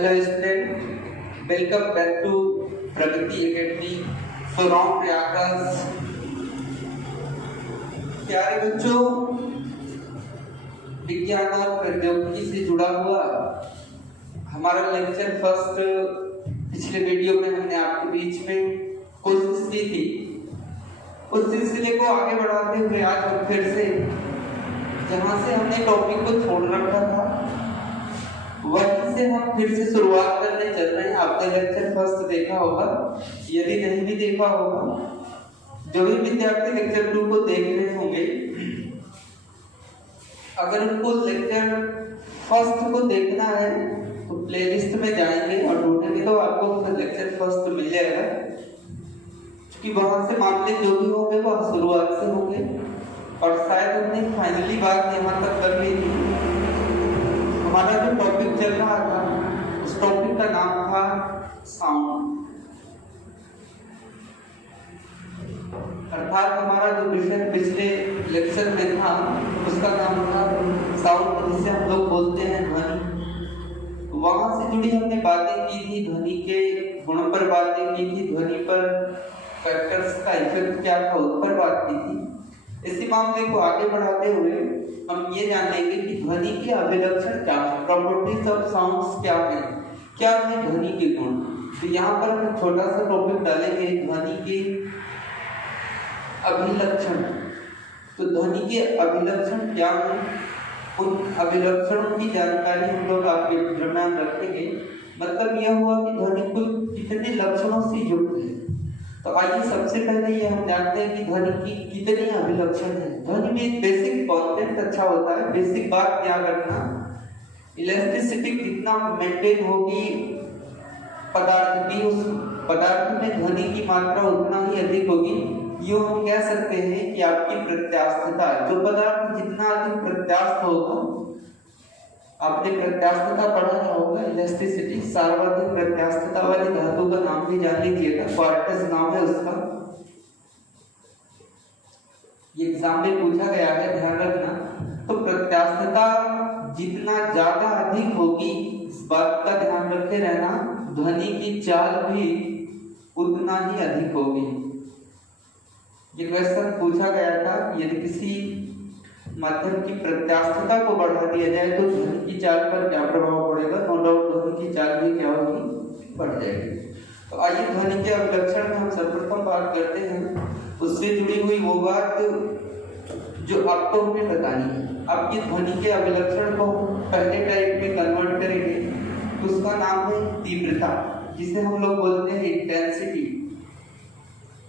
Hello student, welcome back to Pragati academy from Prayagraj. प्यारे बच्चों, विज्ञान और प्रौद्योगिकी से जुड़ा हुआ हमारा लेक्चर फर्स्ट पिछले वीडियो में हमने आपके बीच में कोशिश की थी। उस सिलसिले को आगे बढ़ाते हुए आज हम फिर से जहां से हमने टॉपिक को छोड़ रखा था वहीं से हम फिर से शुरुआत करने चल रहे हैं। आपने लेक्चर फर्स्ट देखा होगा, यदि नहीं भी देखा होगा, जो भी विद्यार्थी लेक्चर 2 को देख रहे होंगे, अगर उनको लेक्चर फर्स्ट को देखना है तो प्लेलिस्ट में जाएंगे और ढूंढेंगे तो आपको लेक्चर फर्स्ट मिल जाएगा। क्योंकि वहां से मामले जो भी होंगे वह शुरुआत से होंगे और शायद हमने फाइनली बात यहाँ तक कर ली थी। हमारा जो टॉपिक चल रहा था उस टॉपिक का नाम था साउंड, अर्थात हमारा जो विषय पिछले लेक्चर में था उसका नाम था साउंड, जिसे हम लोग बोलते हैं ध्वनि। वहां से जुड़ी हमने बातें की थी, ध्वनि के गुणों पर बातें की थी, ध्वनि पर फैक्टर्स का इफेक्ट क्या था उस पर बात की थी। इसी मामले को आगे बढ़ाते हुए हम ये जानेंगे कि ध्वनि के अभिलक्षण क्या है, प्रॉपर्टीज ऑफ साउंड्स क्या है, क्या है ध्वनि के गुण। तो यहाँ पर हम छोटा सा टॉपिक डालेंगे ध्वनि के अभिलक्षण। तो ध्वनि के अभिलक्षण क्या है, उन अभिलक्षणों की जानकारी हम लोग आपके दरम्यान रखेंगे। मतलब यह हुआ कि ध्वनि कुल कितने लक्षणों से युक्त है। तो आइए सबसे पहले ये हम जानते हैं कि ध्वनि की कितने अभिलक्षण है। ध्वनि में एक बेसिक कॉन्सेप्ट अच्छा होता है, बेसिक बात याद रखना, इलेक्ट्रिसिटी कितना मेंटेन होगी पदार्थ की, उस पदार्थ में ध्वनि की मात्रा उतना ही अधिक होगी। यूं हम कह सकते हैं कि आपकी प्रत्यास्थता, जो पदार्थ जितना अधिक प्रत्यास्थ होगा, आपने प्रत्यास्थता पढ़ा होगा, इलेक्ट्रिसिटी, सार्वधिक प्रत्यास्थता वाली धातु का नाम भी जान लीजिएगा, क्वार्टज नाम है उसका, ये एग्जाम में पूछा गया है, ध्यान रखना। तो प्रत्यास्थता जितना ज्यादा अधिक होगी, इस बात का ध्यान रखे रहना, ध्वनि की चाल भी उतना ही अधिक होगी। ये क्वेश्चन पूछा गया था, यदि किसी माध्यम की प्रत्यास्थता को बढ़ा दिया जाए तो ध्वनि की चाल पर क्या प्रभाव पड़ेगा। नो डाउट ध्वनि की चाल भी क्या होगी, बढ़ जाएगी। तो आइए ध्वनि के अभिलक्षण में हम सर्वप्रथम बात करते हैं, उससे जुड़ी हुई वो बात जो आपको हमें बतानी है। आपकी ध्वनि के अभिलक्षण को पहले टाइप में कन्वर्ट करेंगे तो उसका नाम है तीव्रता, जिसे हम लोग बोलते हैं इंटेंसिटी।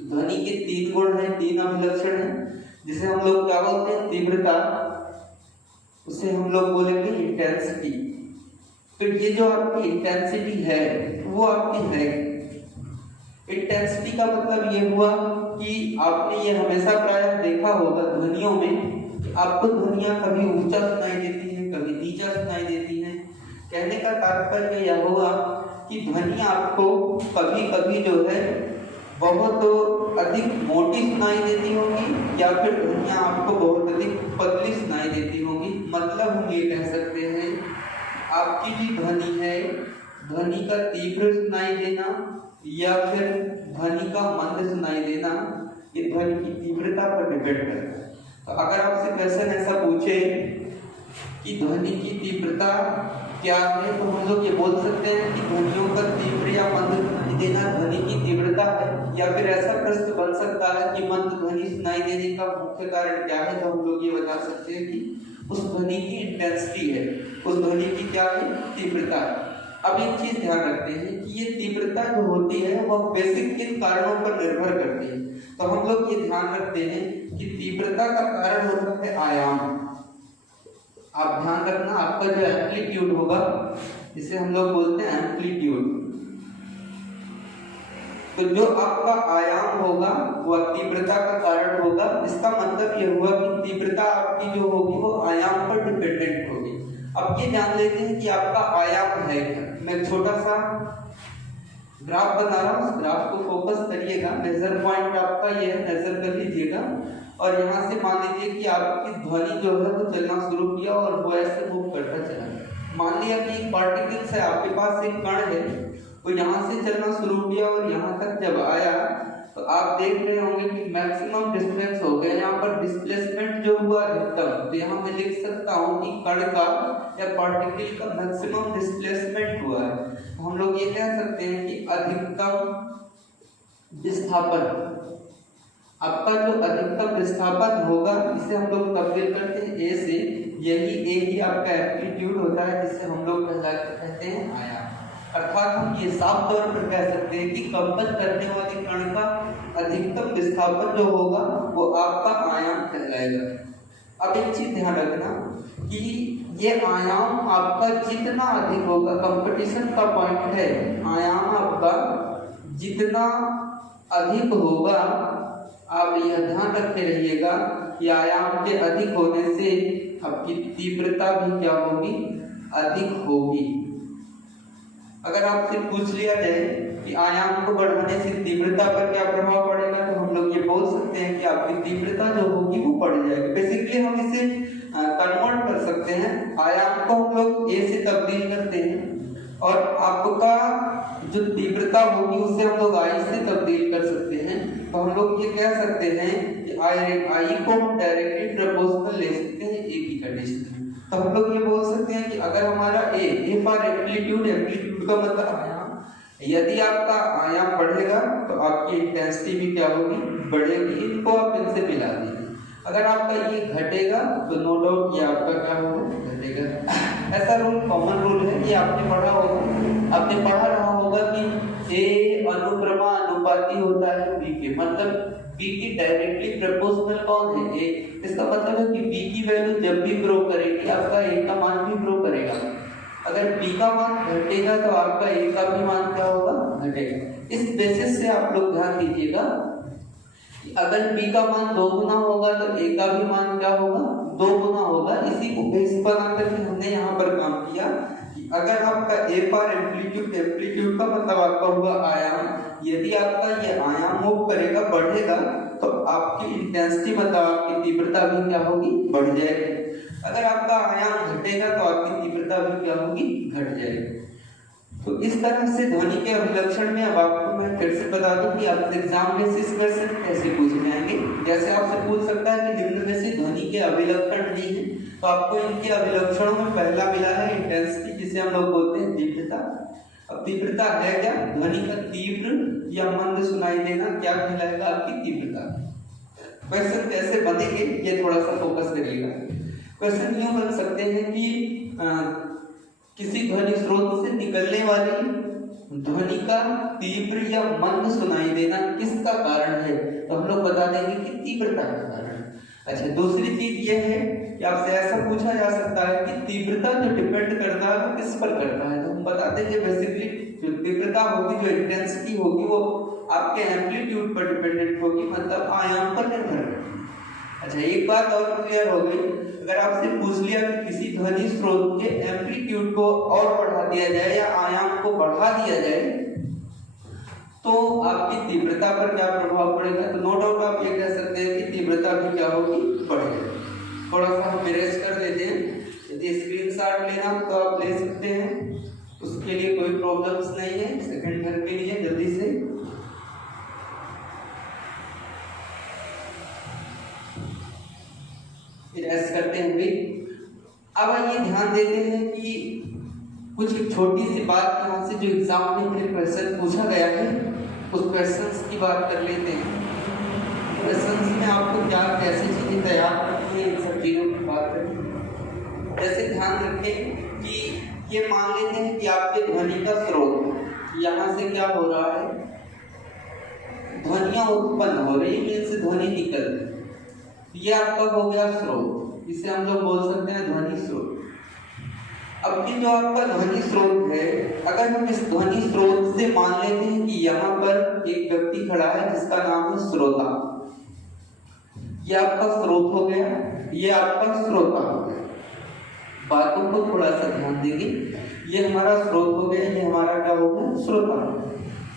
ध्वनि के 3 गुण हैं, 3 अभिलक्षण हैं, जिसे हम लोग क्या बोलते हैं, तीव्रता, उसे हम लोग बोलेंगे इंटेंसिटी। तो ये जो आपकी इंटेंसिटी है वो आपकी है। इंटेंसिटी का मतलब ये हुआ कि आपने ये हमेशा प्रायः देखा होगा ध्वनियों में, आपको ध्वनियां कभी ऊंचा सुनाई देती हैं, कभी नीचा सुनाई देती हैं। कहने का तात्पर्य यह हुआ कि ध्वनि आपको कभी कभी जो है बहुत अधिक मोटी सुनाई देती होगी या फिर ध्वनियां आपको बहुत अधिक पतली सुनाई देती होगी। मतलब हम ये कह सकते हैं आपकी जो ध्वनि है, ध्वनि का तीव्र सुनाई देना या फिर ध्वनि का मंद सुनाई देना, ये ध्वनि की तीव्रता पर डिपेंड करता है। तो अगर आपसे क्वेश्चन ऐसा पूछे कि ध्वनि की तीव्रता क्या है, तो हम लोग ये बोल सकते हैं कि ध्वनियों का तीव्र या मंद सुनाई देना ध्वनि की तीव्रता है। या फिर ऐसा प्रश्न बन सकता है कि मंद ध्वनि सुनाई देने का मुख्य कारण क्या है, तो हम लोग ये बता सकते हैं कि उस ध्वनि की इंटेंसिटी है, उस ध्वनि की क्या है, तीव्रता है। अब एक चीज ध्यान रखते हैं कि ये तीव्रता जो होती है वह बेसिक किन कारणों पर निर्भर करती है। तो हम लोग ये ध्यान रखते हैं कि तीव्रता का कारण होता है आयाम। आप ध्यान रखना, आपका जो एम्पलीट्यूड होगा, जिसे हम लोग बोलते हैं एम्पलीट्यूड, तो जो आपका आयाम होगा वह तीव्रता का कारण होगा। इसका मतलब यह हुआ कि तीव्रता आपकी जो होगी वो आयाम पर डिपेंडेंट होगी। अब ये जान लेते हैं कि आपका आयाम है क्या। मैं छोटा सा ग्राफ बना रहा हूँ, उस ग्राफ को फोकस करिएगा, मेजर पॉइंट आपका ये मेजर कर लीजिएगा और यहाँ से मान लीजिए कि आपकी ध्वनि जो है वो चलना शुरू किया और वो ऐसे मूव करता चला गया। मान लिया कि एक पार्टिकल से आपके पास एक कण है, वो यहाँ से चलना शुरू किया और यहाँ तक जब आया तो आप देख रहे होंगे कि मैक्सिमम डिस्टेंस हो गया, यहाँ पर डिस्प्लेसमेंट जो हुआ अधिकतम, तो यहाँ मैं लिख सकता हूँ कि कण का या पार्टिकल का मैक्सिमम डिस्प्लेसमेंट हुआ है। तो हम लोग ये कह सकते हैं कि अधिकतम विस्थापन, आपका जो अधिकतम विस्थापन होगा इसे हम लोग तब्दील करते हैं ए से, यही ए ही आपका एम्पलीट्यूड होता है जिसे हम लोग कहते हैं आयाम। अर्थात हम ये साफ तौर पर कह सकते हैं कि कंपन करने वाले कण का अधिकतम विस्थापन जो होगा वो आपका आयाम कहलाएगा। अब एक चीज ध्यान रखना कि ये आयाम आपका जितना अधिक होगा, कंपटीशन का पॉइंट है, आयाम आपका जितना अधिक होगा, आप यह ध्यान रखते रहिएगा कि आयाम के अधिक होने से आपकी तीव्रता भी क्या होगी, अधिक होगी। अगर आपसे पूछ लिया जाए कि आयाम को बढ़ाने से तीव्रता पर क्या प्रभाव पड़ेगा, तो हम लोग ये बोल सकते हैं कि आपकी तीव्रता जो होगी वो बढ़ जाएगी। बेसिकली हम इसे कन्वर्ट कर सकते हैं, आयाम को हम लोग ए से तब्दील करते हैं और आपका जो तीव्रता होगी उसे हम लोग आई से तब्दील कर सकते हैं। तो हम लोग ये कह सकते हैं कि आई को हम डायरेक्टली प्रोपोर्शनल ले सकते हैं ए की कंडीशन में। तो हम लोग ये बोल सकते हैं कि अगर हमारा ए फॉर एम्पलीट्यूड, एम्पलीट्यूड का मतलब आयाम, यदि आपका आयाम बढ़ेगा तो आपकी इंटेंसिटी भी क्या होगी, बढ़ेगी। इनको आप इनसे मिला दीजिए। अगर आपका ये घटेगा तो नो डाउट ये आपका क्या होगा, घटेगा। ऐसा रूल कॉमन रूल है, ये आपने पढ़ा होगा, आपने पढ़ा रहा होगा कि ए अनुक्रमानुपाती होता है बी के, मतलब बी की डायरेक्टली प्रोपोर्शनल कौन है, ए। इसका मतलब है कि बी की वैल्यू जब भी ग्रो करेगी आपका ए का मान भी ग्रो करेगा। अगर बी का मान घटेगा तो आपका ए का भी मान क्या होगा, घटेगा। इस बेसिस से आप लोग ध्यान दीजिएगा, अगर b का मान 2 गुना होगा तो a का भी मान क्या होगा, 2 गुना होगा। इसी को बेस बना करके हमने यहाँ पर काम किया कि अगर आपका a पर एम्पलीट्यूड, एम्पलीट्यूड का मतलब आपका होगा आयाम, यदि आपका ये आयाम मूव करेगा, बढ़ेगा, तो आपकी इंटेंसिटी मतलब आपकी तीव्रता भी क्या होगी, बढ़ जाएगी। अगर आपका आयाम घटेगा तो आपकी तीव्रता भी क्या होगी, घट जाएगी। तो इस तरह से ध्वनि के अभिलक्षण में अब आपको मैं फिर से बता दूं कि आपसे एग्जाम में इस क्वेश्चन कैसे पूछे जाएंगे। जैसे आपसे पूछ सकता है कि निम्न में से ध्वनि के अभिलक्षण नहीं है, तो आपको इनके अभिलक्षणों में पहला मिला है इंटेंसिटी, जिसे हम लोग बोलते हैं तीव्रता। अब तीव्रता है क्या, ध्वनि का तीव्र या मंद सुनाई देना क्या कहलाएगा, आपकी तीव्रता। क्वेश्चन कैसे बनेंगे ये थोड़ा सा फोकस करिएगा। क्वेश्चन यूं बन सकते हैं कि किसी ध्वनि स्रोत से निकलने वाली ध्वनि का तीव्र या मंद सुनाई देना किसका कारण है, तो हम लोग बता देंगे कि तीव्रता का कारण। अच्छा, दूसरी चीज ये है कि आपसे ऐसा पूछा जा सकता है कि तीव्रता जो डिपेंड करता है वो किस पर करता है, तो हम बता देंगे बेसिकली जो तीव्रता होगी, जो इंटेंसिटी होगी, वो आपके एम्पलीट्यूड पर डिपेंडेंट होगी, मतलब आयाम पर निर्भर करती है। अच्छा, एक बात और क्लियर हो गई, अगर आपसे पूछ लिया कि किसी ध्वनि स्रोत के एम्पलीट्यूड को और बढ़ा दिया जाए या आयाम को बढ़ा दिया जाए तो आपकी तीव्रता पर क्या प्रभाव पड़ेगा, तो नो डाउट आप ये कह सकते हैं कि तीव्रता भी क्या होगी, बढ़ जाएगी। थोड़ा सा हम इरेज कर लेते हैं, यदि स्क्रीनशॉट लेना तो आप ले सकते हैं, उसके लिए कोई प्रॉब्लम्स नहीं है। सेकंड घर के लिए जल्दी से इरेज करते हैं भी। अब आइए ध्यान देते हैं कि कुछ एक छोटी सी बात यहाँ से जो एग्जाम में फिर क्वेश्चन पूछा गया है उस क्वेश्चंस की बात कर लेते हैं। क्वेश्चंस में आपको क्या कैसी चीजें तैयार करनी है, इन सब चीजों की बात करें। जैसे ध्यान रखें कि ये मान लेते हैं कि आपके ध्वनि का स्रोत यहाँ से क्या हो रहा है, ध्वनियां उत्पन्न हो रही, मीन्स ध्वनि निकल रही, ये आपका हो गया स्रोत, इसे हम लोग बोल सकते हैं ध्वनि स्रोत। अब ये जो आपका ध्वनि स्रोत है, अगर हम इस ध्वनि स्रोत से मान लेते हैं कि यहाँ पर एक व्यक्ति खड़ा है जिसका नाम है श्रोता, ये आपका स्रोत हो गया, ये आपका श्रोता हो गया। बातों को थोड़ा सा ध्यान देंगे, ये हमारा स्रोत हो गया, ये हमारा क्या हो गया, श्रोता।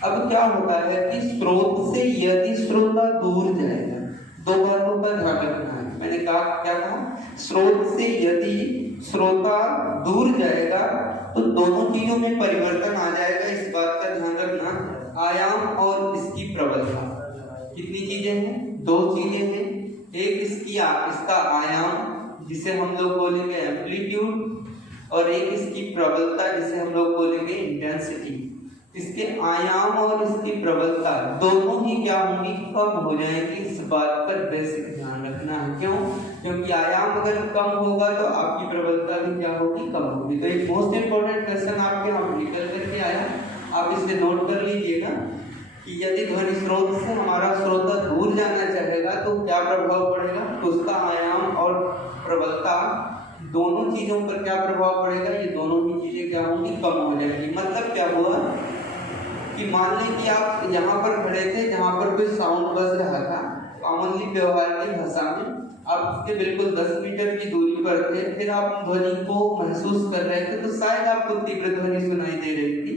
अब क्या होता है कि स्रोत से यदि श्रोता दूर जाएगा, दो बातों का ध्यान रखना है। मैंने कहा क्या कहा, स्रोत से यदि श्रोता दूर जाएगा तो दोनों चीजों में परिवर्तन आ जाएगा। इस बात का ध्यान रखना। आयाम और इसकी प्रबलता, कितनी चीजें हैं? दो चीजें हैं। एक इसका आयाम जिसे हम लोग बोलेंगे एम्पलीट्यूड, और एक इसकी प्रबलता जिसे हम लोग बोलेंगे इंटेंसिटी। इसके आयाम और इसकी प्रबलता दोनों ही क्या होंगी? कम हो जाएंगी। इस बात पर बेसिक ध्यान रखना है। क्यों? क्योंकि आयाम अगर कम होगा तो आपकी प्रबलता भी क्या होगी? कम होगी। तो एक मोस्ट इंपोर्टेंट क्वेश्चन आपके हम निकल करके आया, आप इसे नोट कर लीजिएगा कि यदि ध्वनि स्रोत से हमारा श्रोता दूर जाना चाहेगा तो क्या प्रभाव पड़ेगा? तो उसका आयाम और प्रबलता दोनों चीजों पर क्या प्रभाव पड़ेगा? ये दोनों ही चीजें क्या होंगी? कम हो जाएंगी। मतलब क्या हुआ कि मान लें कि आप यहाँ पर खड़े थे जहाँ पर कोई साउंड बज रहा था, कॉमनली व्यवहार की भाषा में आप उसके बिल्कुल 10 मीटर की दूरी पर थे, फिर आप ध्वनि को महसूस कर रहे थे तो शायद आपको तीव्र ध्वनि सुनाई दे रही थी।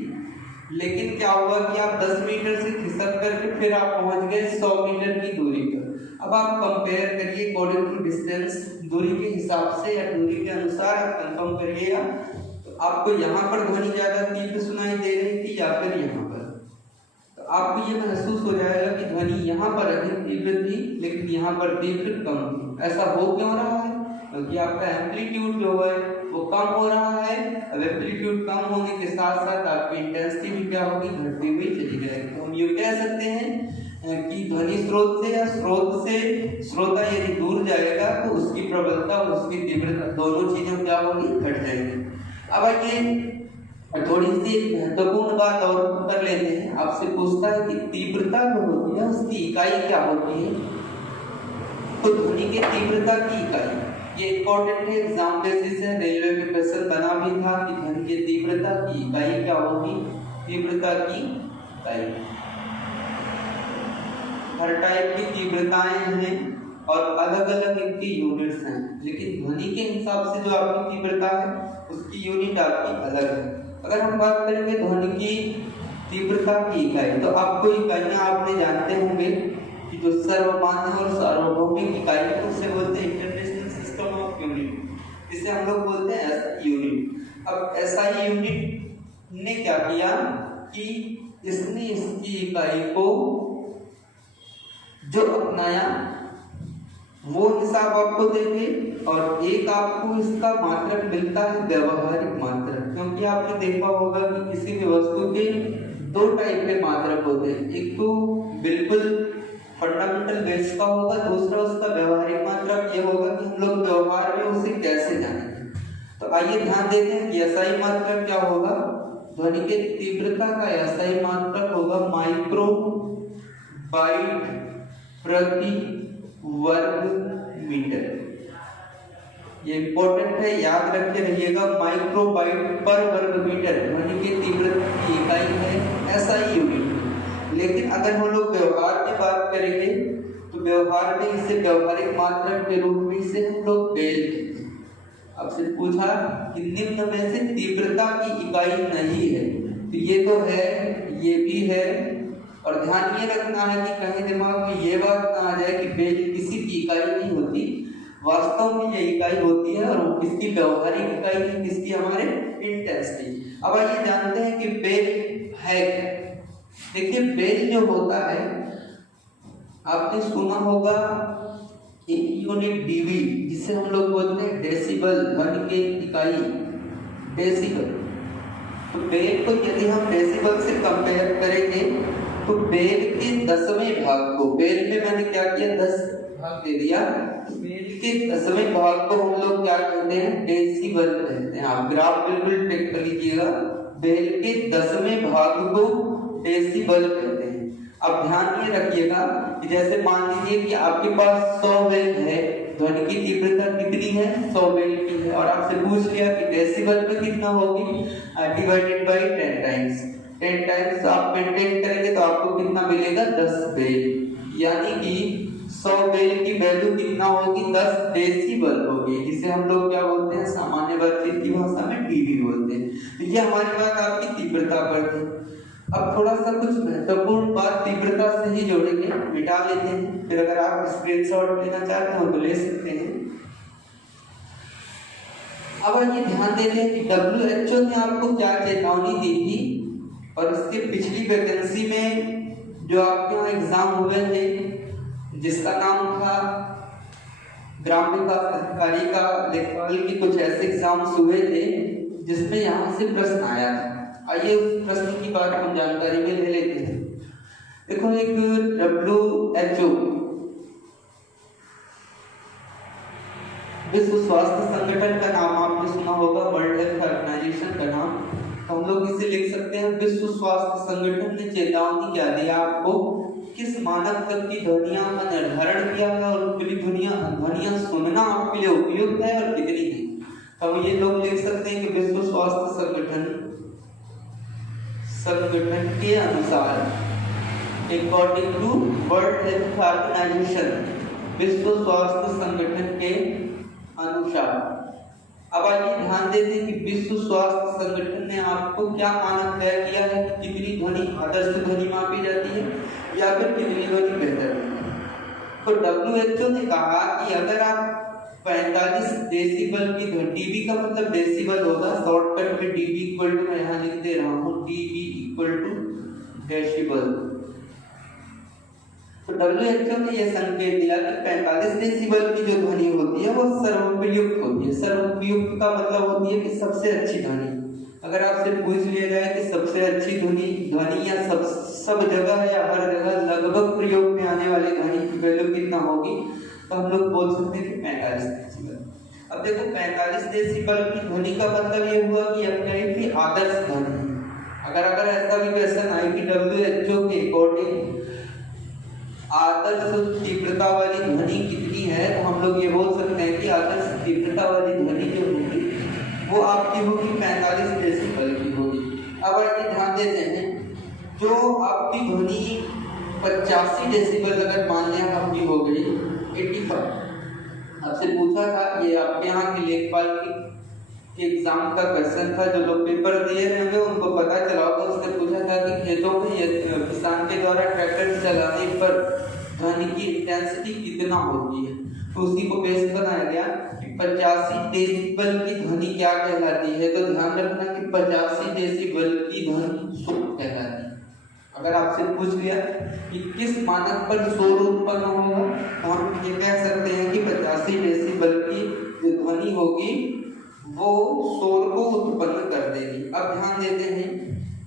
लेकिन क्या हुआ कि आप 10 मीटर से खिसक करके फिर आप पहुंच गए 100 मीटर की दूरी पर। अब आप कंपेयर करिए अकॉर्डिंग टू डिस्टेंस, दूरी के हिसाब से या दूरी के अनुसार आप कंफर्म करिएगा तो आपको यहाँ पर ध्वनि ज्यादा तीव्र सुनाई दे रही थी या फिर यहाँ पर। तो आपको ये महसूस हो जाएगा कि ध्वनि यहाँ पर अधिक तीव्र थी लेकिन यहाँ पर तीव्र कम थी। ऐसा हो क्यों रहा है? क्योंकि आपका एम्पलीट्यूड जो है वो कम हो रहा है। अब एम्पलीट्यूड कम होने के साथ साथ आपकी इंटेंसिटी भी क्या होगी? घटती हुई चली जाएगी। तो हम ये कह सकते हैं कि ध्वनि स्रोत से या स्रोत से श्रोता यदि दूर जाएगा तो उसकी प्रबलता और उसकी तीव्रता दोनों चीजें क्या होगी? घट जाएंगी। अब आइए थोड़ी सी महत्वपूर्ण बात और कर लेते हैं। आपसे पूछता है कि तीव्रता जो होती है उसकी इकाई क्या होती है? तो ध्वनि की तीव्रता की इकाई ये इंपॉर्टेंट है, एग्जाम बेसिस है, रेलवे में क्वेश्चन बना भी था कि ध्वनि की तीव्रता की इकाई क्या होगी? तीव्रता की इकाई। हर टाइप की तीव्रताएं हैं और अलग अलग इनकी यूनिट्स हैं, लेकिन ध्वनि के हिसाब से जो आपकी तीव्रता है उसकी यूनिट आपकी अलग है। अगर हम बात करेंगे ध्वनि की तीव्रता की इकाई तो आपको इकाइयां आपने जानते होंगे कि जो सर्वमान्य और सार्वभौमिक इकाई है उसे बोलते हैं इंटरनेशनल सिस्टम ऑफ यूनिट, जिसे हम लोग बोलते हैं एसआई यूनिट। अब एसआई यूनिट ने क्या किया कि इसने इसकी इकाई को जो अपनाया वो हिसाब आपको देंगे और एक आपको इसका मात्रक मिलता है व्यवहारिक मात्रक। क्योंकि आपने देखा होगा कि किसी भी वस्तु के दो टाइप के मात्रक होते हैं, एक तो बिल्कुल फंडामेंटल बेस का होगा, दूसरा उसका व्यवहारिक मात्रक ये होगा कि हम लोग व्यवहार में उसे कैसे जानेंगे। तो आइए ध्यान देते हैं कि एसआई मात्रक क्या होगा। ध्वनि के तीव्रता का एसआई मात्रक होगा माइक्रो बाइट प्रति वर्ग मीटर। ये इंपॉर्टेंट है, याद रखे रहिएगा। माइक्रोबाइट पर वर्ग मीटर ध्वनि की तीव्रता की इकाई है एसआई यूनिट। लेकिन अगर हम लोग व्यवहार की बात करेंगे तो व्यवहार में इसे व्यवहारिक मात्रक के रूप में इसे हम लोग बेल कहते हैं। आपसे पूछा कि निम्न में से तीव्रता की इकाई नहीं है, तो ये तो है, ये भी है। और ध्यान ये रखना है कि कहीं दिमाग में ये बात ना आ जाए कि बेल किसी की इकाई नहीं होती, वास्तव में ये इकाई होती है और वो किसकी? व्यवहारिक इकाई है, किसकी? हमारे इंटेंसिटी। अब आइए जानते हैं कि बेल है क्या। देखिए बेल जो होता है आपने सुना होगा एक यूनिट डीबी, जिसे हम लोग बोलते हैं डेसिबल, ध्वनि की इकाई डेसिबल। तो बेल को यदि हम डेसिबल से कंपेयर करेंगे तो बेल के 10वें भाग को, बेल में मैंने क्या किया 10 भाग दे दिया, बेल के 10वें भाग को हम लोग क्या कहते हैं? डेसिबल कहते हैं। आप ग्राफ बिल्कुल टेक कर लीजिएगा, बेल के 10वें भाग को डेसिबल कहते हैं। अब ध्यान ये रखिएगा कि जैसे मान लीजिए कि आपके पास 100 बेल है, ध्वनि की तीव्रता कितनी है? 100 बेल की है, और आपसे पूछ लिया कि डेसिबल में कितना होगी, डिवाइडेड बाय 10 टाइम्स। 10 टाइम्स आप मेंटेन करेंगे तो आपको कितना मिलेगा? 10 बेल। यानी कि 100 बेल की वैल्यू कितना होगी? 10 डेसिबल होगी, जिसे हम लोग क्या बोलते हैं? सामान्य बातचीत की भाषा में डीबी बोलते हैं। तो ये हमारी बात आपकी तीव्रता पर थी। अब थोड़ा सा कुछ महत्वपूर्ण बात तीव्रता से ही जोड़ेंगे, मिटा लेते हैं, फिर अगर आप स्क्रीनशॉट लेना चाहते हो तो ले सकते हैं। अब ये ध्यान देते हैं कि WHO ने आपको क्या चेतावनी दी थी, और उसके पिछली वैकेंसी में जो आपके यहाँ एग्जाम हुए थे जिसका नाम था ग्राम विकास अधिकारी का लेखपाल की, कुछ ऐसे एग्जाम्स हुए थे जिसमें यहाँ से प्रश्न आया था। आइए उस प्रश्न की बात हम जानकारी में ले लेते हैं। देखो, एक WHO विश्व स्वास्थ्य संगठन का नाम आपने सुना होगा, वर्ल्ड हेल्थ ऑर्गेनाइजेशन का नाम, तो हम लोग इसे लिख सकते हैं विश्व स्वास्थ्य संगठन ने चेतावनी क्या दिया आपको, किस मानक तक की ध्वनियों का निर्धारण किया है और उत्तरी ध्वनियां सुनना आपके लिए उपयुक्त है और कितनी है। तो हम ये लोग लिख सकते हैं कि विश्व स्वास्थ्य संगठन के अनुसार, according to world health organisation, विश्व स्वास्थ्य संगठन के अनुसार। अब आइए ध्यान देते हैं कि विश्व स्वास्थ्य संगठन ने आपको क्या मानक तय किया है, कितनी ध्वनि आदर्श ध्वनि मापी जाती है या फिर कितनी ध्वनि बेहतर है। तो WHO ने कहा कि अगर आप 45 डेसिबल की ध्वनि, डीबी का मतलब डेसिबल होगा, शॉर्टकट में डीबी इक्वल टू, मैं यहाँ लिख दे रहा हूँ डीबी इक्वल टू डेसिबल। तो WHO ने यह संकेत दिया कि 45 डेसिबल की जो ध्वनि होती है वो सर्वोपयुक्त होती है। सर्वोपयुक्त का मतलब होती है कि सबसे अच्छी ध्वनि। अगर आपसे पूछ लिया जाए कि सबसे अच्छी ध्वनि या सब जगह या हर जगह लगभग प्रयोग में आने वाली ध्वनि की वैल्यू कितना होगी, तो हम लोग बोल सकते हैं कि 45 डेसिबल। अब देखो, 45 डेसिबल की ध्वनि का मतलब ये हुआ कि अपने आदर्श ध्वनि। अगर ऐसा भी क्वेश्चन आए कि WHO के अकॉर्डिंग आदर्श तीव्रता वाली ध्वनि कितनी है, तो हम लोग ये बोल सकते हैं कि आदर्श तीव्रता वाली ध्वनि जो होगी वो आपकी होगी 45 डेसिबल की होगी। अब आइए ध्यान देते हैं, जो आपकी ध्वनि 85 डेसिबल अगर मान लिया आपकी हो गई 85, आपसे पूछा था, ये आपके यहाँ के लेखपाल के एग्जाम का क्वेश्चन था, जो लोग पेपर दिए होंगे उनको पता चला होगा। उसने पूछा था कि खेतों में किसान के द्वारा ट्रैक्टर चलाने पर ध्वनि की इंटेंसिटी कितना होती है, तो उसी को बेस बनाया गया कि 85 डेसिबल की ध्वनि क्या कहलाती है। तो ध्यान रखना कि 85 डेसिबल की ध्वनि शोर कहलाती है। अगर आपसे पूछ लिया कि किस मानक पर शोर उत्पन्न होगा, तो हम ये कह सकते हैं कि 85 डेसिबल की जो ध्वनि होगी वो शोर को उत्पन्न कर देगी। अब ध्यान देते हैं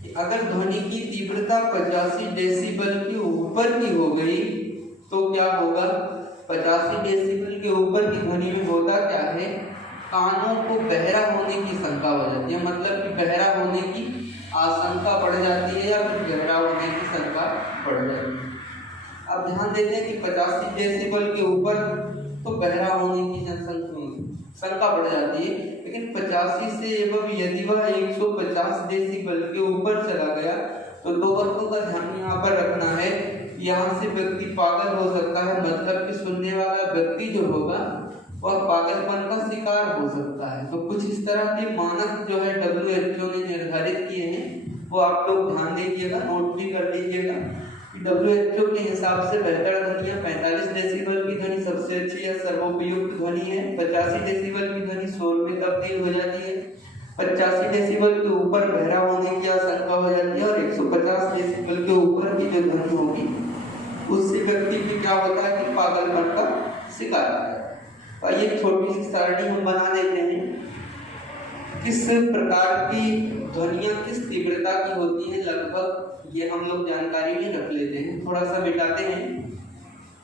कि अगर ध्वनि की तीव्रता 85 डेसिबल के ऊपर की हो गई तो क्या होगा, 85 डेसिबल के ऊपर की ध्वनि में होता क्या है, कानों को बहरा होने की शंका हो जाती है, मतलब कि बहरा होने की आशंका बढ़ जाती है या फिर गहरा होने की शंका बढ़ जाती है। अब ध्यान देते हैं कि 85 डेसिबल के ऊपर तो बहरा होने की शंका बढ़ जाती है, लेकिन 85 से एवं यदि वह 150 डेसिबल के ऊपर चला गया तो दो बातों का ध्यान यहाँ पर रखना है। यहाँ से व्यक्ति पागल हो सकता है, मतलब कि सुनने वाला व्यक्ति जो होगा वह पागलपन का शिकार हो सकता है। तो कुछ इस तरह के मानक जो है WHO ने निर्धारित किए हैं, वो आप लोग ध्यान दीजिएगा, नोट भी कर लीजिएगा। WHO के हिसाब से बेहतर ध्वनियां 45 डेसिबल की ध्वनि सबसे अच्छी या सर्वोपयुक्त ध्वनि है। 85 डेसिबल की ध्वनि शोर में तब्दील हो जाती है। 85 डेसिबल के ऊपर बहरा होने की आशंका हो जाती है, और 150 डेसिबल के ऊपर की जो ध्वनि होगी उससे व्यक्ति की क्या होता है कि पागलपन का शिकार होता है। तो ये छोटी सी सारणी हम बना देते हैं, किस प्रकार की ध्वनियां किस तीव्रता की होती है, लगभग ये हम लोग जानकारी में रख लेते हैं। थोड़ा सा मिटाते हैं,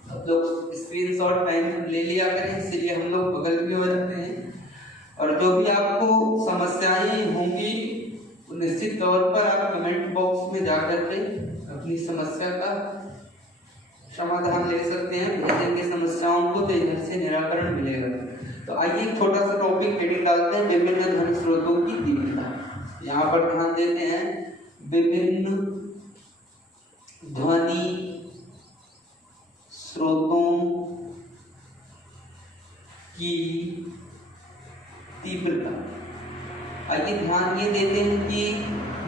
आप लोग स्क्रीनशॉट टाइम ले लिया करें, इसलिए हम लोग बगल में हो जाते हैं। और जो भी आपको समस्याएं होंगी निश्चित तौर पर आप कमेंट बॉक्स में जाकर के अपनी समस्या का समाधान ले सकते हैं, भेजेंगे समस्याओं को तो इधर से निराकरण मिलेगा। तो आइए छोटा सा टॉपिक हेडिंग डालते हैं, विभिन्न ध्वनि स्रोतों की तीव्रता। यहाँ पर ध्यान देते हैं, विभिन्न ध्वनि स्रोतों की तीव्रता। आइए ध्यान ये देते हैं कि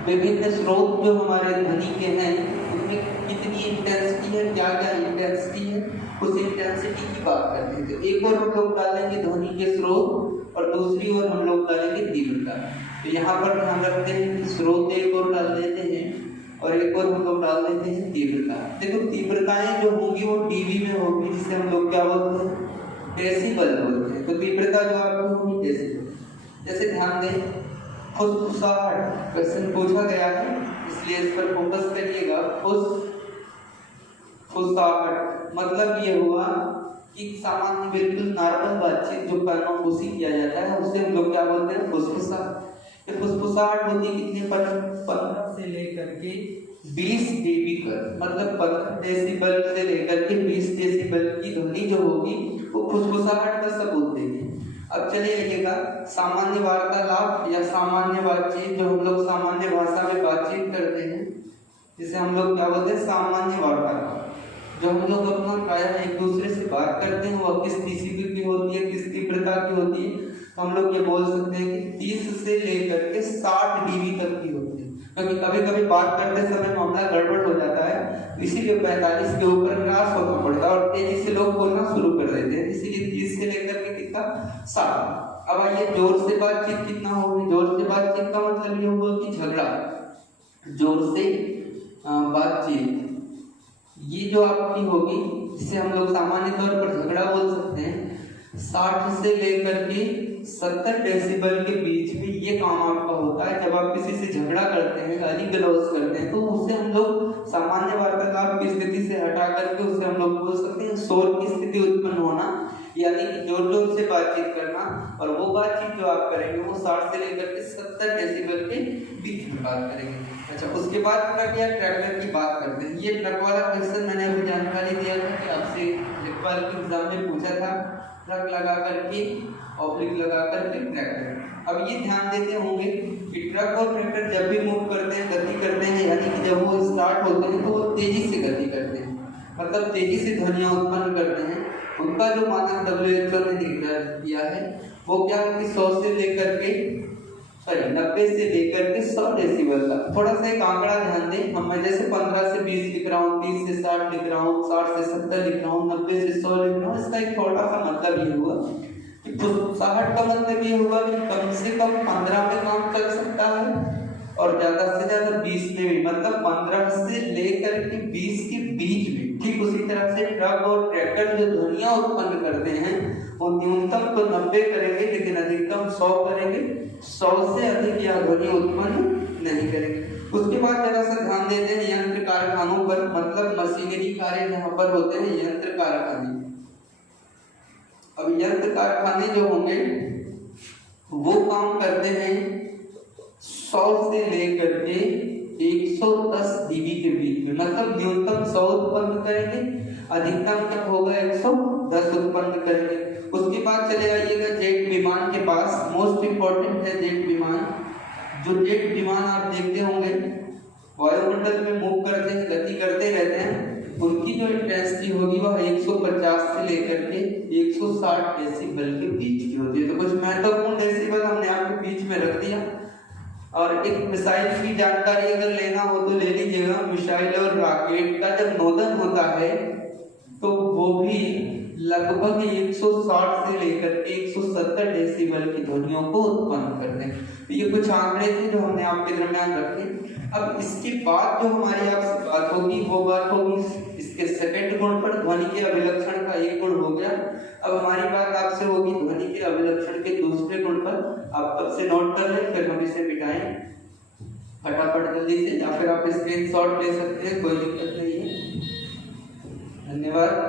विभिन्न स्रोत जो हमारे ध्वनि के हैं उनमें कितनी इंटेंसिटी है, क्या क्या इंटेंसिटी है, उस इंटेंसिटी की बात करते हैं। तो एक और हम लोग डालेंगे ध्वनि के स्रोत और दूसरी ओर हम लोग डालेंगे तीव्रता। तो यहाँ पर ध्यान रखते हैं कि स्रोत एक और डाल देते हैं और एक और हम लोग डाल देते हैं तीव्रता। देखो तीव्रताएं जो होंगी वो डीबी में होगी, जिसे हम लोग क्या बोलते हैं, डेसिबल बोलते हैं। तो तीव्रता जो आपकी होगी डेसिबल। जैसे ध्यान दें, फुसफुसाहट क्वेश्चन पूछा गया है, इसलिए इस पर फोकस करिएगा। फुसफुसाहट मतलब ये हुआ कि सामान्य बिल्कुल नॉर्मल बातचीत जो कानों किया जाता है उसे हम लोग क्या बोलते हैं, फुसफुसाहट। फुसफुसाहट होती कितने पर, 15 से लेकर के 20 dB कर, मतलब 15 डेसिबल से लेकर के 20 डेसिबल की ध्वनि जो होगी वो फुसफुसाहट का सबूत देगी। अब चलिए आइएगा, सामान्य वार्तालाप या सामान्य बातचीत, जो हम लोग सामान्य भाषा में बातचीत करते हैं, जिसे हम लोग क्या बोलते हैं, सामान्य वार्तालाप। जो हम लोग अपना प्रायः एक दूसरे से बात करते हैं वह किस डेसिबल की होती है, किस तीव्रता की होती है, तो हम लोग ये बोल सकते हैं कि 30 से लेकर के 60 dB तक की होती है। क्योंकि कभी कभी बात करते समय मामला गड़बड़ हो जाता है, इसीलिए 45 के ऊपर क्रॉस होना पड़ता है और तेजी से लोग बोलना शुरू कर देते हैं, इसीलिए 30 से लेकर के कितना, 60। अब आइए जोर से बातचीत कितना होगी। जोर से बातचीत का मतलब ये हुआ कि झगड़ा, जोर से बातचीत ये जो आपकी होगी, जिसे हम लोग सामान्य तौर पर झगड़ा बोल सकते हैं, 60 से लेकर के 70 डेसिबल के बीच में ये काम आपका होता है। जब आप किसी से झगड़ा करते हैं, गाली गलौज करते हैं, तो उससे हम लोग सामान्य वार्तालाप की स्थिति से हटा करके उसे हम लोग बोल सकते हैं शोर की स्थिति उत्पन्न होना, यानी कि जोर जोर से बातचीत करना। और वो बातचीत जो आप करेंगे वो 60 से लेकर के 70 डेसिबल के बीच में बात करेंगे। अच्छा, उसके बाद ट्रक या ट्रैक्टर की बात करते हैं। ये ट्रक वाला क्वेश्चन मैंने अभी जानकारी दिया था कि आपसे लेखपाल के एग्जाम में पूछा था, ट्रक लगा करके ऑब्लिक लगा करके ट्रैक्टर। अब ये ध्यान देते होंगे कि ट्रक और ट्रैक्टर जब भी मूव करते हैं, गति करते हैं, यानी कि जब वो स्टार्ट होते हैं तो वो तेजी से गति करते हैं, मतलब तेजी से ध्वनियां उत्पन्न करते हैं। उनका जो मानक WHO ने निर्धारित किया है वो क्या है कि 100 से लेकर के 90 से लेकर के 100 डेसिबल तक। थोड़ा सा एक आंकड़ा ध्यान दें, हम मैं जैसे 15 से 20 लिख रहा हूँ, 30 से 60 लिख रहा हूँ, 60 से 70 लिख रहा हूँ, 90 से 100 लिख रहा हूँ। इसका एक थोड़ा सा मतलब ये हुआ कि फुसफुसाहट का मतलब ये हुआ कि कम से कम 15 में काम चल सकता है और ज्यादा से ज्यादा 20 में भी, मतलब 15 से लेकर के 20 के बीच में। ठीक उसी तरह से ट्रक और ट्रैक्टर जो ध्वनियां उत्पन्न करते हैं वो न्यूनतम तो 90 करेंगे, लेकिन अधिकतम 100 करेंगे, 100 से अधिक यह ध्वनि उत्पन्न नहीं करेंगे। उसके बाद जरा सा ध्यान देते हैं यंत्र कारखानों पर, मतलब मशीनरी कार्य जहाँ पर होते हैं, यंत्र कारखाने। अब यंत्र कारखाने जो होंगे वो काम करते हैं 100 से लेकर के 110 dB के बीच में, मतलब न्यूनतम 100 उत्पन्न करेंगे, अधिकतम क्या होगा 110 उत्पन्न करेंगे। उसके बाद चले आइएगा जेट विमान के पास। मोस्ट इंपॉर्टेंट है जेट विमान। जो जेट विमान आप देखते होंगे वायुमंडल में मूव करते हैं, गति करते रहते हैं, उनकी जो इंटेंसिटी होगी वह 150 से लेकर के 160 डेसिबल के बीच की होती है। तो कुछ महत्वपूर्ण डेसिबल हमने आपके बीच में रख दिया। और एक मिसाइल की जानकारी अगर लेना हो तो ले लीजिएगा। मिसाइल और रॉकेट का जब नोदन होता है तो वो भी लगभग 160 से लेकर के 170 डेसिबल की ध्वनियों को उत्पन्न करते हैं। तो ये कुछ आंकड़े थे जो हमने आपके दरमियान रखे। अब इसके बाद जो हमारी आपसे बात होगी वो बात होगी इसके सेकंड गुण पर, ध्वनि के अभिलक्षण का एक गुण हो गया। अब हमारी बात आपसे होगी ध्वनि के अभिलक्षण के दूसरे गुण पर। आप तब से नोट कर लें, फिर हम इसे मिटाएं फटाफट जल्दी से, या फिर आप स्क्रीनशॉट ले सकते हैं, कोई दिक्कत नहीं है। धन्यवाद।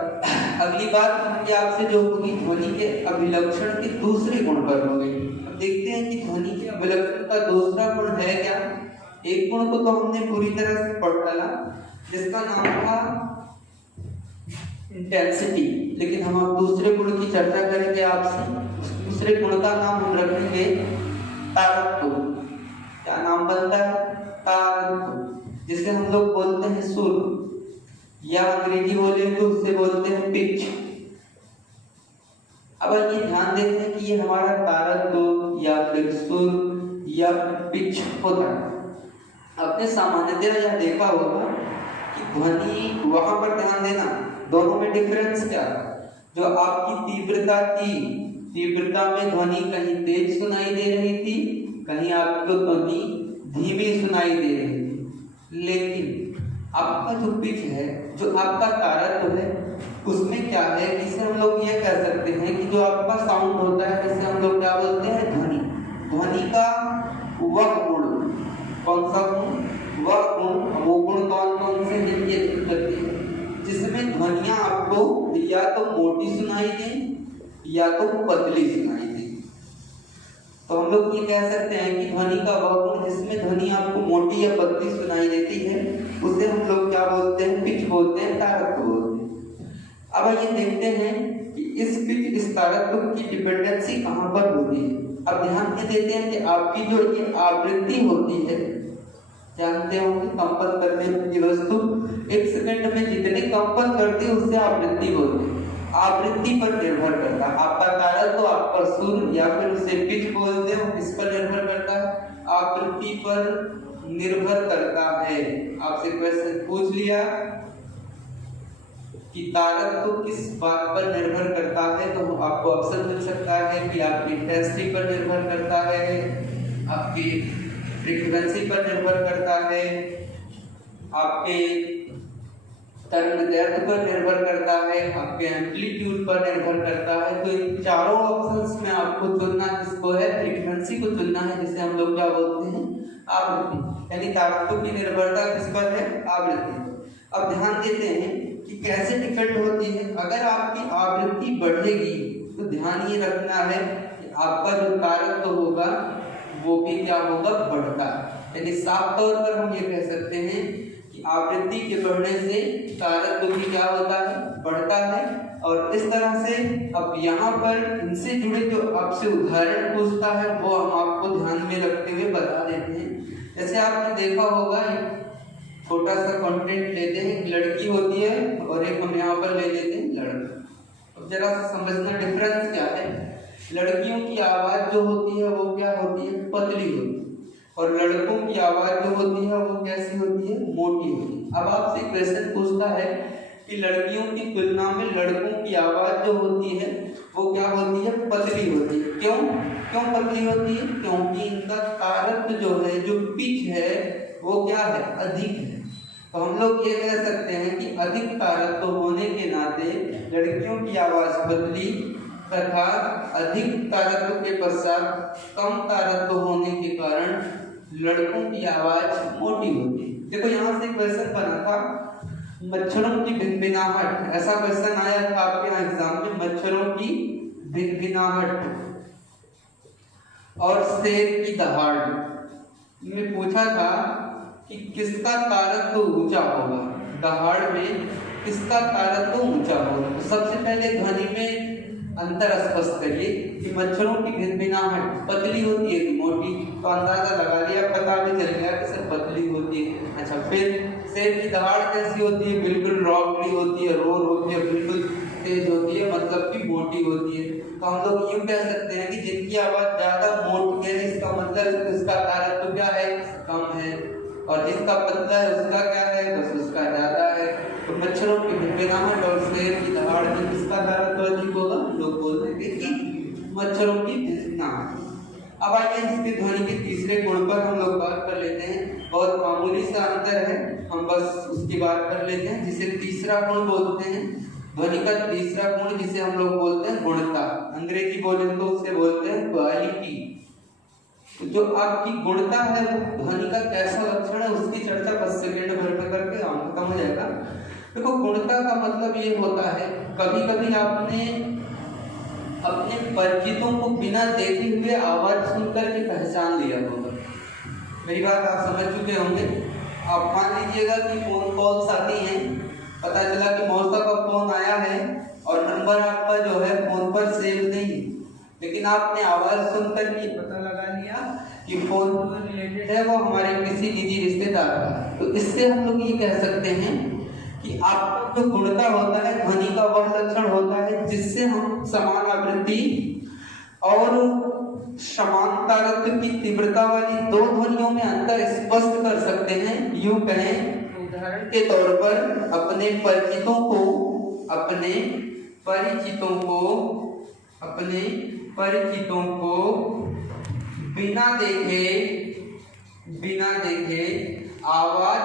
अगली बात हमारी आपसे जो होगी ध्वनि के अभिलक्षण के दूसरे गुण पर होगी। अब देखते हैं कि ध्वनि के अभिलक्षण का दूसरा गुण है क्या। एक गुण को तो हमने पूरी तरह से पढ़ डाला जिसका नाम था इंटेंसिटी, लेकिन हम अब दूसरे गुण की चर्चा करेंगे आपसे। दूसरे गुण का नाम हम रखेंगे तारत्व। क्या नाम बनता है? तारत्व, जिसे हम लोग बोलते हैं सुर, या अंग्रेजी बोले तो उससे बोलते हैं पिच। अब ये ध्यान देते हैं कि ये हमारा तारत्व या फिर सुर या पिच होता है। आपने सामान्यतः यह देखा होगा कि ध्वनि, वहां पर ध्यान देना, दोनों में डिफरेंस क्या, जो आपकी तीव्रता थी तीव्रता में ध्वनि कहीं तेज सुनाई दे रही थी, कहीं आपको ध्वनि धीमी सुनाई दे रही थी। लेकिन आपका जो पिच है, जो आपका तारत्व है, उसमें क्या है, जिसे हम लोग ये कह सकते हैं कि जो आपका साउंड होता है, जिसे हम लोग क्या बोलते हैं, ध्वनि। ध्वनि का वह गुण, कौन सा गुण, वह गुण, वो गुण कौन कौन से जिनकी अधिक करती है, जिसमें ध्वनियां आपको या तो मोटी सुनाई दें या तो पतली सुनाई दे। तो हम लोग ये कह सकते हैं कि ध्वनि का वह गुण जिसमें ध्वनि आपको मोटी या पतली सुनाई देती है, उसे हम लोग क्या बोलते हैं, पिच बोलते हैं, तारत्व बोलते हैं। अब आइए देखते हैं कि इस पिच, इस तारत्व की डिपेंडेंसी कहाँ पर होती है। अब ध्यान ये देते हैं कि आपकी जो ये आवृत्ति होती है, जानते होंगे कंपन करने की वस्तु 1 सेकंड में जितने कंपन करती है उससे आवृत्ति बोलते हैं। आवृत्ति पर निर्भर करता है आपका तारत्व, आपका सुर या फिर उसे पिच बोलते हो, किस पर निर्भर करता है, आवृत्ति पर निर्भर करता है। आपसे क्वेश्चन पूछ लिया कि तारत्व किस बात पर निर्भर करता है, तो आपको ऑप्शन मिल सकता है कि आपकी इंटेंसिटी पर निर्भर करता है, आपकी फ्रीक्वेंसी पर निर्भर करता है, आपके तरंगदैर्घ्य पर निर्भर करता है, आपके एम्पलीट्यूड पर निर्भर करता है। तो इन चारों ऑप्शंस में आपको चुनना किसको है, फ्रीक्वेंसी को चुनना है, जिसे हम लोग क्या बोलते हैं, आवृत्ति। यानी तारत्व की निर्भरता किस पर है, आवृत्ति। अब ध्यान देते हैं कि कैसे डिपेंड होती है। अगर आपकी आवृत्ति बढ़ेगी तो ध्यान ये रखना है कि आपका जो तारत्व होगा वो भी क्या होगा, बढ़ता है। यानी साफ तौर पर हम ये कह सकते हैं कि आवृत्ति के बढ़ने से तारत्व भी क्या होता है, बढ़ता है। और इस तरह से अब यहाँ पर इनसे जुड़े जो आपसे उदाहरण पूछता है वो हम आपको ध्यान में रखते हुए बता देते हैं। जैसे आपने देखा होगा, छोटा सा कंटेंट लेते हैं, एक लड़की होती है और एक हम यहाँ पर ले लेते हैं लड़का। अब जरा सा समझना डिफरेंस क्या है। लड़कियों की आवाज जो होती है वो क्या होती है, पतली होती है, और लड़कों की आवाज जो होती है वो कैसी होती है, मोटी होती है। अब आपसे क्वेश्चन पूछता है कि लड़कियों की तुलना में लड़कों की आवाज जो होती है वो क्या होती है, पतली होती है। क्यों क्यों पतली होती है, क्योंकि इनका तारत्व जो है, जो पिच है वो क्या है, अधिक है। तो हम लोग ये कह सकते हैं कि अधिक तारत्व होने के नाते लड़कियों की आवाज पतली तथा अधिक तारत्व के पश्चात कम तारत्व होने के कारण लड़कों की आवाज मोटी होती है। देखो यहाँ से क्वेश्चन बना था, मच्छरों की भिनभिनाहट, ऐसा क्वेश्चन आया था आपके यहाँ एग्जाम में, मच्छरों की भिनभिनाहट और शेर की दहाड़ में पूछा था कि किसका तारत्व ऊंचा होगा, दहाड़ में किसका तारत्व ऊंचा होगा। तो सबसे पहले ध्वनि में अंतर स्पष्ट करिए कि मच्छरों की भिनभिनाहट पतली होती है कि मोटी, तो अंदाजा लगा लिया, पता भी चल गया कि सिर्फ पतली होती है। अच्छा, फिर शेर की दहाड़ कैसी होती है, बिल्कुल रॉकली होती है, रोर होती है, बिल्कुल तेज होती है, मतलब कि मोटी होती है। तो हम लोग यूं कह सकते हैं कि जिनकी आवाज ज्यादा मोटी है इसका मतलब इसका तारत्व क्या है, कम है, और जिसका पतला है उसका क्या है, बस उसका ज्यादा है। तो मच्छरों की भिनभिनाहट और शेर की दहाड़ में किसका तारत्व अधिक होगा, लोग बोल देंगे कि मच्छरों की भिनभिनाहट। अब आइए इसके ध्वनि के तीसरे गुण पर हम लोग बात कर लेते हैं। बहुत मामूली सा अंतर है, हम बस उसकी बात कर लेते हैं, जिसे तीसरा गुण बोलते हैं। ध्वनि का तीसरा गुण जिसे हम लोग बोलते हैं गुणता, अंग्रेजी बोले तो उसे बोलते हैं क्वालिटी। जो आपकी गुणता है वो ध्वनि का कैसा लक्षण है उसकी चर्चा 10 सेकंड भर में करके खत्म हो जाएगा। देखो, गुणता का मतलब ये होता है, कभी कभी आपने अपने परिचितों को बिना देखे हुए आवाज सुनकर के पहचान लिया होगा। मेरी बात आप समझ चुके होंगे। आप मान लीजिएगा कि फोन कॉल्स आती हैं, पता चला कि मौसा का फोन आया है और नंबर आपका जो है फोन पर सेव नहीं, लेकिन आपने आवाज सुनकर के पता लगा लिया कि फोन रिलेटेड है, वो हमारे किसी निजी रिश्तेदार का। तो इससे हम लोग ये कह सकते हैं कि आपका जो गुणता होता है, ध्वनि का वह लक्षण होता है जिससे हम समान आवृत्ति और समान तारत्व की तीव्रता वाली दो ध्वनियों में अंतर स्पष्ट कर सकते हैं। यूं कहें, उदाहरण के तौर पर अपने परिचितों को परिचितों को बिना देखे आवाज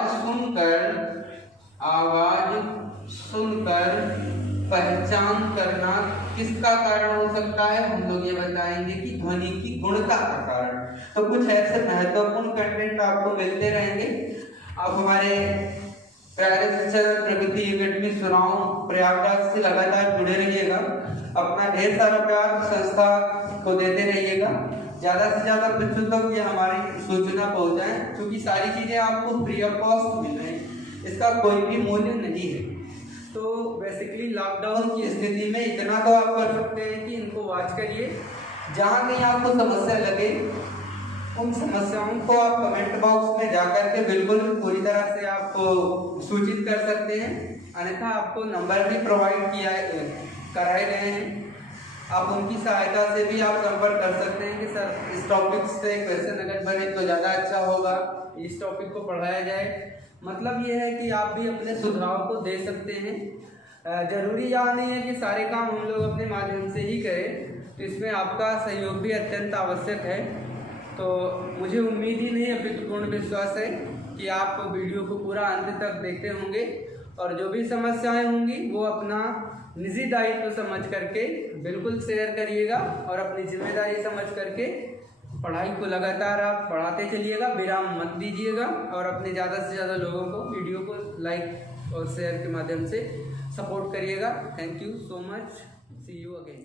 सुनकर पहचान करना किसका कारण हो सकता है? हम लोग ये बताएंगे कि ध्वनि की गुणता का कारण। तो कुछ ऐसे महत्वपूर्ण कंटेंट आपको मिलते रहेंगे। आप हमारे प्यारे शिक्षक प्रगति एकेडमी सुराव प्रयागराज से लगातार जुड़े रहिएगा। अपना ढेर सारा प्यार संस्था को देते रहिएगा। ज़्यादा से ज़्यादा बच्चों तक ये हमारी सूचना पहुँचाएं, क्योंकि सारी चीज़ें आपको फ्री ऑफ कॉस्ट मिल रही हैं, इसका कोई भी मूल्य नहीं है। तो बेसिकली लॉकडाउन की स्थिति में इतना तो आप कर सकते हैं कि इनको वॉच करिए। जहाँ कहीं आपको समस्या लगे उन समस्याओं को आप कमेंट बॉक्स में जाकर के बिल्कुल पूरी तरह से आप सूचित कर सकते हैं। अन्यथा आपको नंबर भी प्रोवाइड कराए गए हैं। आप उनकी सहायता से भी आप संपर्क कर सकते हैं कि सर इस टॉपिक से क्वेश्चन अगर बने तो ज़्यादा अच्छा होगा, इस टॉपिक को पढ़ाया जाए। मतलब ये है कि आप भी अपने सुझाव को दे सकते हैं। जरूरी यह नहीं है कि सारे काम हम लोग अपने माध्यम से ही करें, तो इसमें आपका सहयोग भी अत्यंत आवश्यक है। तो मुझे उम्मीद ही नहीं अपितु पूर्ण विश्वास है कि आप वीडियो को पूरा अंत तक देखते होंगे और जो भी समस्याएं होंगी वो अपना निजी दायित्व समझ करके बिल्कुल शेयर करिएगा और अपनी जिम्मेदारी समझ करके पढ़ाई को लगातार आप बढ़ाते चलिएगा, विराम मत दीजिएगा और अपने ज़्यादा से ज़्यादा लोगों को वीडियो को लाइक और शेयर के माध्यम से सपोर्ट करिएगा। Thank you so much, see you again.